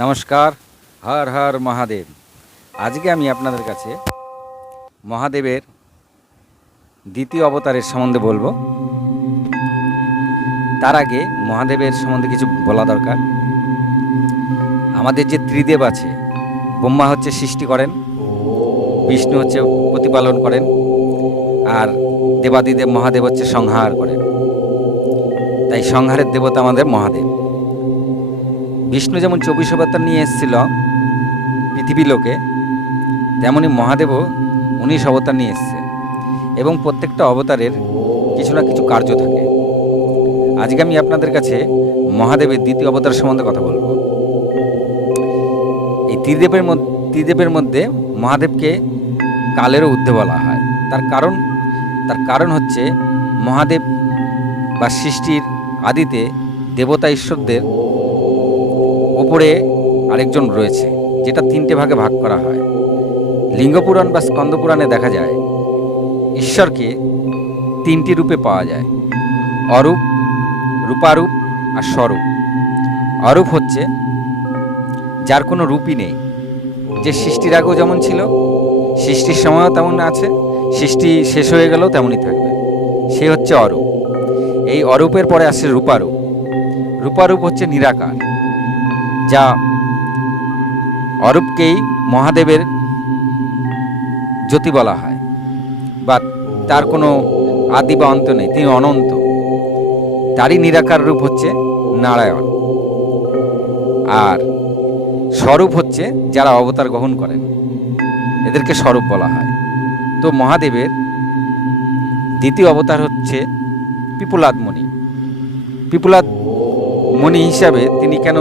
নমস্কার। হর হর মহাদেব। আজকে আমি আপনাদের কাছে মহাদেবের দ্বিতীয় অবতারের সম্বন্ধে বলবো। তার আগে মহাদেবের সম্বন্ধে কিছু বলা দরকার। আমাদের যে ত্রিদেব আছে, ব্রহ্মা হচ্ছে সৃষ্টি করেন, বিষ্ণু হচ্ছে প্রতিপালন করেন, আর দেবাদিদেব মহাদেব হচ্ছে সংহার করেন। তাই সংহারের দেবতা আমাদের মহাদেব। বিষ্ণু যেমন 24 অবতার নিয়ে এসেছিল পৃথিবী লোকে, তেমনি মহাদেবও 19 অবতার নিয়ে এসছে, এবং প্রত্যেকটা অবতারের কিছু না কিছু কার্য থাকে। আজকে আমি আপনাদের কাছে মহাদেবের দ্বিতীয় অবতার সম্বন্ধে কথা বলবো। এই ত্রিদেবের মধ্যে মহাদেবকে কালেরও ঊর্ধ্বে বলা হয়। তার কারণ হচ্ছে মহাদেব বা সৃষ্টির আদিতে দেবতা ঈশ্বরদের ওপরে আরেকজন রয়েছে, যেটা 3টে ভাগে ভাগ করা হয়। লিঙ্গপুরাণ বা স্কন্দপুরাণে দেখা যায় ঈশ্বরকে 3টি রূপে পাওয়া যায়: অরূপ, রূপারূপ আর স্বরূপ। অরূপ হচ্ছে যার কোনো রূপই নেই, যে সৃষ্টির আগেও যেমন ছিল, সৃষ্টির সময়ও তেমন আছে, সৃষ্টি শেষ হয়ে গেলেও তেমনই থাকবে, সে হচ্ছে অরূপ। এই অরূপের পরে আসে রূপারূপ। রূপারূপ হচ্ছে নিরাকার, যা অরূপকেই মহাদেবের জ্যোতি বলা হয়, বা তার কোনো আদি বা অন্ত নেই, তিনি অনন্ত। তারই নিরাকার রূপ হচ্ছে নারায়ণ। আর স্বরূপ হচ্ছে যারা অবতার গ্রহণ করেন, এদেরকে স্বরূপ বলা হয়। তো মহাদেবের দ্বিতীয় অবতার হচ্ছে পিপুলাদ মুনি। পিপুলাদ মুনি হিসাবে তিনি কেন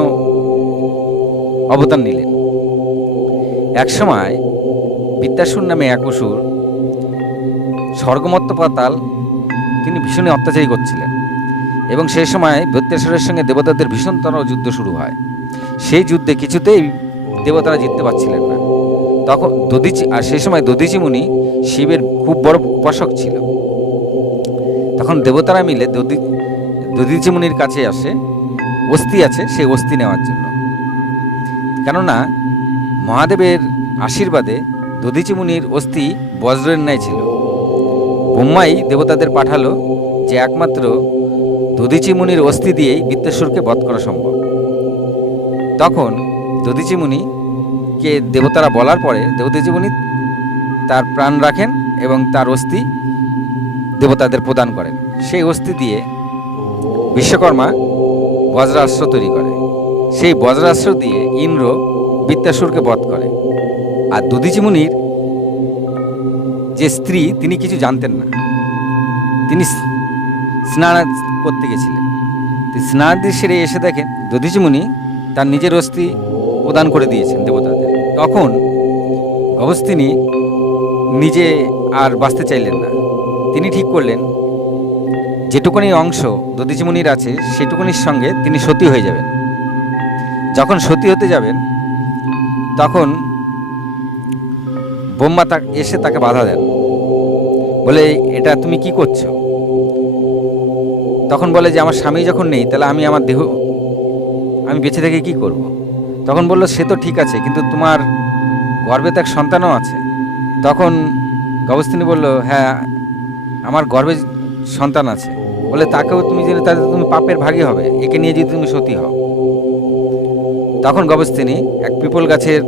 অবতার নিলেন? একসময় বিদ্যাসুর নামে এক অসুর স্বর্গমত্ত পাতাল তিনি ভীষণই অত্যাচারী করছিলেন, এবং সেই সময় দৈত্যাসুরের সঙ্গে দেবতাদের ভীষণতর যুদ্ধ শুরু হয়। সেই যুদ্ধে কিছুতেই দেবতারা জিততে পারছিলেন না। তখন সেই সময় দধিচি মুনি শিবের খুব বড় উপাসক ছিল। তখন দেবতারা মিলে দধিচি মুনির কাছে আসে, অস্থি আছে সেই অস্থি নেওয়ার জন্য। কেননা মহাদেবের আশীর্বাদে দধিচি মুনির অস্থি বজ্রের ন্যায় ছিল। ব্রহ্মাই দেবতাদের পাঠালো যে একমাত্র দধিচি মুনির অস্থি দিয়েই বিদ্যাসুরকে বধ করা সম্ভব। তখন দধিচি মুনিকে দেবতারা বলার পরে দধিচি মুনি তার প্রাণ রাখেন এবং তার অস্থি দেবতাদের প্রদান করেন। সেই অস্থি দিয়ে বিশ্বকর্মা বজ্রাস্ত্র তৈরি করে। সেই বজ্রাস্ত্র দিয়ে ইন্দ্র বিদ্যাসুরকে বধ করে। আর দধিচি মুনির যে স্ত্রী, তিনি কিছু জানতেন না। তিনি স্নান করতে গেছিলেন। স্নান দিয়ে সেরে এসে দেখেন দধিচি মুনি তার নিজের অস্থি প্রদান করে দিয়েছেন দেবতাদের। তখন গবস্তিনী নিজে আর বাঁচতে চাইলেন না। তিনি ঠিক করলেন যেটুকুনি অংশ দধিচি মুনির আছে সেটুকুনির সঙ্গে তিনি সতী হয়ে যাবেন। যখন সতী হতে যাবেন তখন ব্রহ্মা এসে তাকে বাধা দেন, বলে এটা তুমি কি করছো? তখন বলে যে আমার স্বামী যখন নেই, তাহলে আমি আমার দেহ আমি বেঁচে থেকে কি করব? তখন বলল সে তো ঠিক আছে, কিন্তু তোমার গর্ভে তো এক সন্তানও আছে। তখন গবস্তিনী বলল, হ্যাঁ আমার গর্ভে সন্তান আছে। বলে তাকেও তুমি জেনে তাতে তুমি পাপের ভাগী হবে, একে নিয়ে যদি তুমি সতী হও। তখন গবস্তিনী এক পিপল গাছের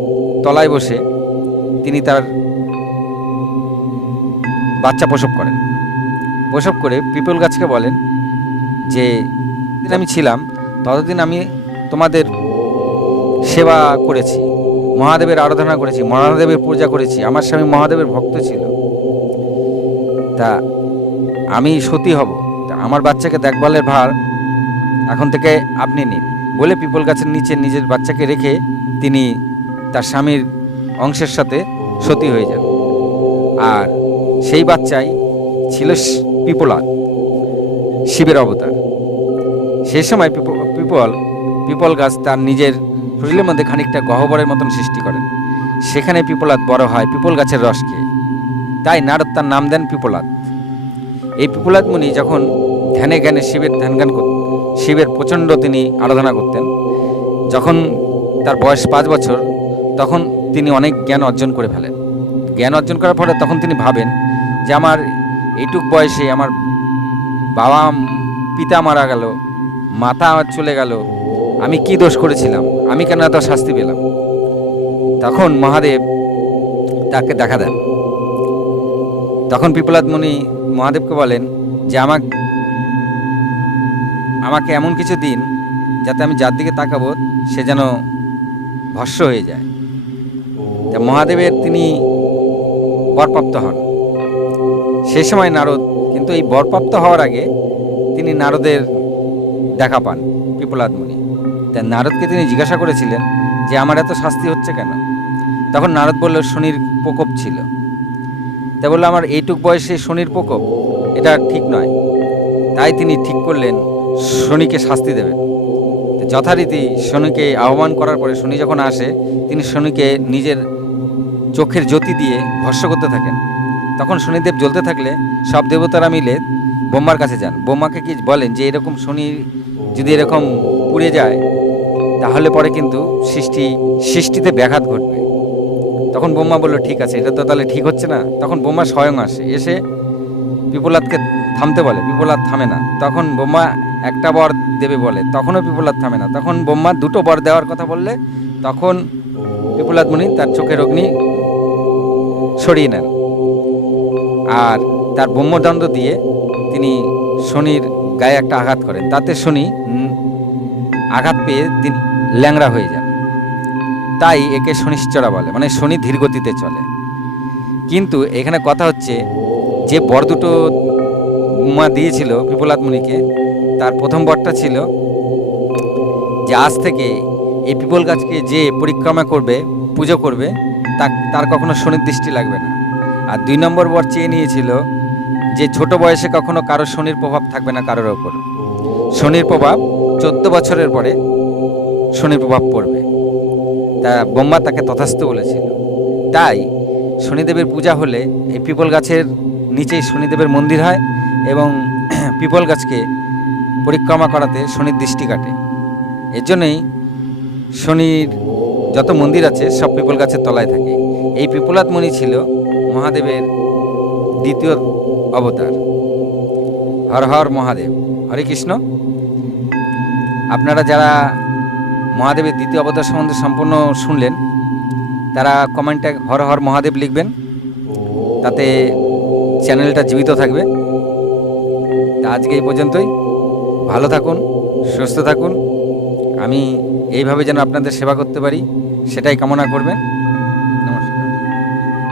তলায় বসে তিনি তার বাচ্চা প্রসব করেন। প্রসব করে পিপল গাছকে বলেন যে দিন আমি ছিলাম ততদিন আমি তোমাদের সেবা করেছি, মহাদেবের আরাধনা করেছি, মহাদেবের পূজা করেছি, আমার স্বামী মহাদেবের ভক্ত ছিল। তা আমি সতী হব, তা আমার বাচ্চাকে দেখভালের ভার এখন থেকে আপনি নিন। বলে পিপল গাছের নিচে নিজের বাচ্চাকে রেখে তিনি তার স্বামীর অংশের সাথে সতী হয়ে যান। আর সেই বাচ্চাই ছিল পিপলাদ, শিবের অবতার। সেই সময় পিপল গাছ তার নিজের শরীরের মধ্যে খানিকটা গহ্বরের মতন সৃষ্টি করেন। সেখানে পিপলাদ বড় হয় পিপল গাছের রস খেয়ে। তাই নারদ তার নাম দেন পিপলাদ। এই পিপলাদ মুনি যখন ধ্যানে জ্ঞানে শিবের ধ্যান জ্ঞান করতেন, শিবের প্রচণ্ড তিনি আরাধনা করতেন, যখন তার বয়স 5 বছর, তখন তিনি অনেক জ্ঞান অর্জন করে ফেলেন। জ্ঞান অর্জন করার পরে তখন তিনি ভাবেন যে আমার এইটুক বয়সে আমার বাবা পিতা মারা গেল, মাতা চলে গেল, আমি কি দোষ করেছিলাম, আমি কেন এত শাস্তি পেলাম। তখন মহাদেব তাকে দেখা দেন। তখন পিপলাদ মুনি মহাদেবকে বলেন যে আমাকে এমন কিছু দিন যাতে আমি যার দিকে তাকাবো সে যেন ভস্ম হয়ে যায়। তা মহাদেবের তিনি বরপ্রাপ্ত হন। সেই সময় নারদ, কিন্তু এই বরপ্রাপ্ত হওয়ার আগে তিনি নারদের দেখা পান পিপলাদ মুনি। তা নারদকে তিনি জিজ্ঞাসা করেছিলেন যে আমার এত শাস্তি হচ্ছে কেন। তখন নারদ বলল শনির প্রকোপ ছিল। তা বললো আমার এইটুক বয়সে শনির প্রকোপ, এটা ঠিক নয়। তাই তিনি ঠিক করলেন শনিকে শাস্তি দেবেন। যথারীতি শনিকে আহ্বান করার পরে শনি যখন আসে, তিনি শনিকে নিজের চোখের জ্যোতি দিয়ে ভস্ম করতে থাকেন। তখন শনিদেব জ্বলতে থাকলে সব দেবতারা মিলে ব্রহ্মার কাছে যান। ব্রহ্মাকে কি বলেন যে এরকম শনি যদি এরকম পুড়ে যায় তাহলে পরে কিন্তু সৃষ্টিতে ব্যাঘাত ঘটবে। তখন ব্রহ্মা বলল ঠিক আছে, এটা তো তাহলে ঠিক হচ্ছে না। তখন ব্রহ্মা স্বয়ং আসে, এসে পিপলাদকে থামতে বলে। পিপলাদ থামে না। তখন ব্রহ্মা একটা বর দেবে বলে, তখনও পিপলাদ থামে না। তখন ব্রহ্মা দুটো বর দেওয়ার কথা বললে তখন পিপলাদ মুনি তার চোখের অগ্নি সরিয়ে নেন আর তার ব্রহ্মদণ্ড দিয়ে তিনি শনির গায়ে একটা আঘাত করেন। তাতে শনি আঘাত পেয়ে তিনি ল্যাংড়া হয়ে যান। তাই একে শনিশ্চরা বলে, মানে শনি ধীরগতিতে চলে। কিন্তু এখানে কথা হচ্ছে যে বর দুটো মা দিয়েছিল পিপলাদ মুনিকে, তার প্রথম বরটা ছিল যে আজ থেকে এই পিপল গাছকে যে পরিক্রমা করবে, পুজো করবে, তার কখনো শনির দৃষ্টি লাগবে না। আর 2 নম্বর বর চেয়ে নিয়েছিল যে ছোট বয়সে কখনো কারো শনির প্রভাব থাকবে না কারোর ওপর। শনির প্রভাব 14 বছরের পরে শনির প্রভাব পড়বে। তা ব্রহ্মা তাকে তথাস্তু বলেছিল। তাই শনিদেবের পূজা হলে এই পিপল গাছের নিচেই শনিদেবের মন্দির হয় এবং পিপল গাছকে পরিক্রমা করাতে শনির দৃষ্টি কাটে। এর জন্যই শনির যত মন্দির আছে সব পিপল গাছের তলায় থাকে। এই পিপলাদ মুনি ছিল মহাদেবের দ্বিতীয় অবতার। হর হর মহাদেব, হরে কৃষ্ণ। আপনারা যারা মহাদেবের দ্বিতীয় অবতার সম্বন্ধে সম্পূর্ণ শুনলেন তারা কমেন্টে হর হর মহাদেব লিখবেন, তাতে চ্যানেলটা জীবিত থাকবে। তা আজকে এই পর্যন্তই। ভালো থাকুন, সুস্থ থাকুন। আমি এইভাবে যেন আপনাদের সেবা করতে পারি সেটাই কামনা করবেন।